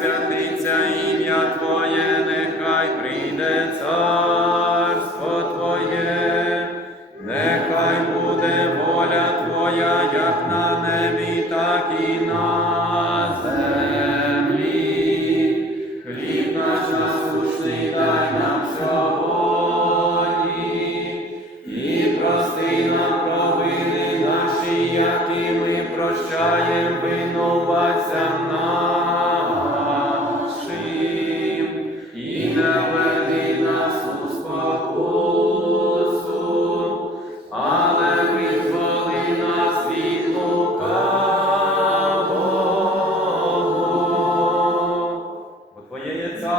святиться ім'я Твоє, нехай прийде царство Твоє, нехай буде воля Твоя, як на небі, так і на землі. Хліб наш насущний дай нам сьогодні, і прости нам провини наші, які ми прощаємо.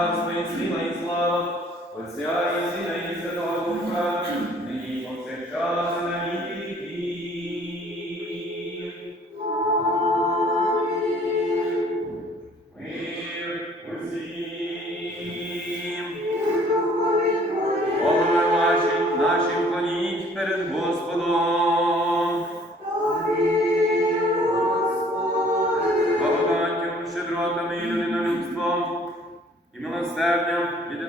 Отця і Сина, і слава, Отця і Сина, і Святого Духа, нині повсякчас і на віки. Мир усім. Голови ваші, перед Господом. Господи, Господи. Благодаттю, щедротами і і милосердям від